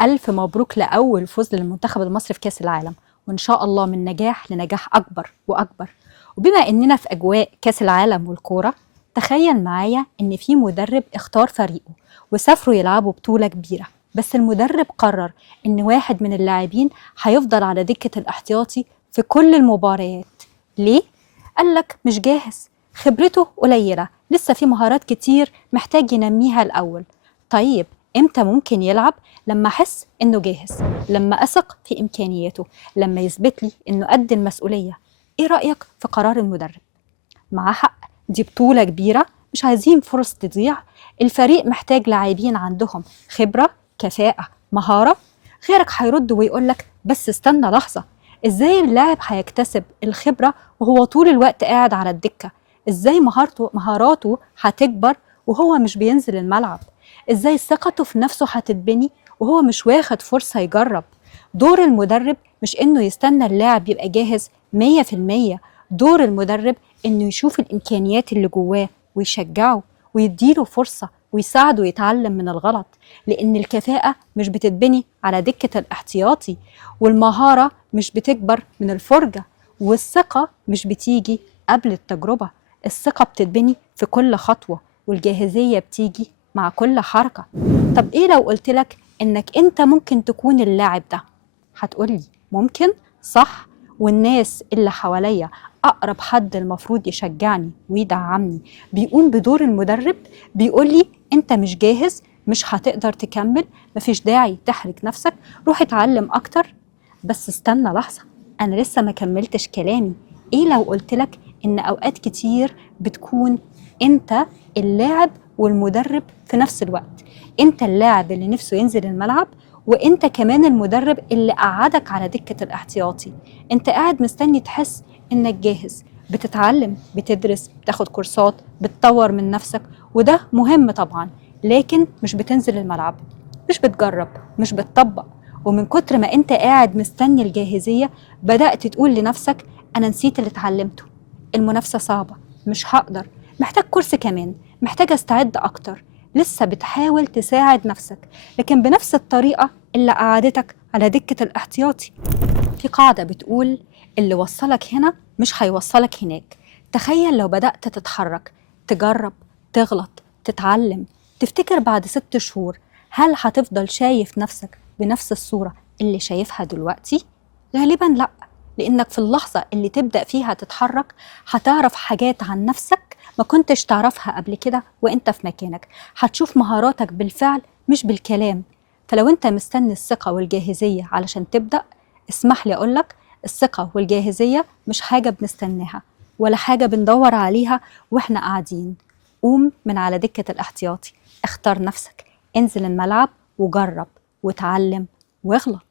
ألف مبروك لأول فوز للمنتخب المصري في كأس العالم، وإن شاء الله من نجاح لنجاح أكبر وأكبر. وبما إننا في أجواء كأس العالم والكورة، تخيل معايا إن في مدرب اختار فريقه وسافروا يلعبوا بطولة كبيرة، بس المدرب قرر إن واحد من اللاعبين هيفضل على دكة الاحتياطي في كل المباريات. ليه؟ قالك مش جاهز، خبرته قليلة، لسه في مهارات كتير محتاج ينميها الأول. طيب امتى ممكن يلعب؟ لما احس انه جاهز، لما اثق في امكانياته، لما يثبت لي انه قد المسؤوليه. ايه رايك في قرار المدرب؟ معاه حق، دي بطوله كبيره، مش عايزين فرص تضيع. الفريق محتاج لاعبين عندهم خبره، كفاءه، مهاره. غيرك هيرد ويقول لك بس استنى لحظه، ازاي اللاعب هيكتسب الخبره وهو طول الوقت قاعد على الدكه؟ ازاي مهاراته هتكبر وهو مش بينزل الملعب؟ ازاي ثقته في نفسه هتتبني وهو مش واخد فرصة يجرب؟ دور المدرب مش انه يستنى اللاعب يبقى جاهز 100%. دور المدرب انه يشوف الامكانيات اللي جواه ويشجعه ويديله فرصة ويساعده يتعلم من الغلط، لان الكفاءة مش بتتبني على دكة الاحتياطي، والمهارة مش بتكبر من الفرجة، والثقة مش بتيجي قبل التجربة. الثقة بتتبني في كل خطوة، والجاهزية بتيجي مع كل حركة. طب إيه لو قلتلك إنك أنت ممكن تكون اللاعب ده؟ هتقولي ممكن، صح، والناس اللي حواليا، أقرب حد المفروض يشجعني ويدعمني، بيقوم بدور المدرب، بيقولي أنت مش جاهز، مش هتقدر تكمل، مفيش داعي تحرج نفسك، روح اتعلم أكتر. بس استنى لحظة، أنا لسه ما كملتش كلامي. إيه لو قلتلك إن أوقات كتير بتكون أنت اللاعب والمدرب في نفس الوقت؟ أنت اللاعب اللي نفسه ينزل الملعب، وأنت كمان المدرب اللي قعدك على دكة الاحتياطي. أنت قاعد مستني تحس إنك جاهز، بتتعلم، بتدرس، بتاخد كورسات، بتطور من نفسك، وده مهم طبعا، لكن مش بتنزل الملعب، مش بتجرب، مش بتطبق. ومن كتر ما انت قاعد مستني الجاهزية، بدأت تقول لنفسك أنا نسيت اللي اتعلمته، المنافسة صعبة، مش هقدر، محتاج كورس كمان، محتاج استعد أكتر. لسه بتحاول تساعد نفسك، لكن بنفس الطريقة اللي قعدتك على دكة الاحتياطي. في قاعدة بتقول اللي وصلك هنا مش هيوصلك هناك. تخيل لو بدأت تتحرك، تجرب، تغلط، تتعلم، تفتكر بعد 6 شهور هل هتفضل شايف نفسك بنفس الصورة اللي شايفها دلوقتي؟ غالبا لأ، لأنك في اللحظة اللي تبدأ فيها تتحرك هتعرف حاجات عن نفسك ما كنتش تعرفها قبل كده وانت في مكانك. هتشوف مهاراتك بالفعل مش بالكلام. فلو انت مستني الثقة والجاهزية علشان تبدأ، اسمح لي أقولك، الثقة والجاهزية مش حاجة بنستناها ولا حاجة بندور عليها واحنا قاعدين. قوم من على دكة الاحتياطي، اختار نفسك، انزل الملعب وجرب وتعلم واغلط.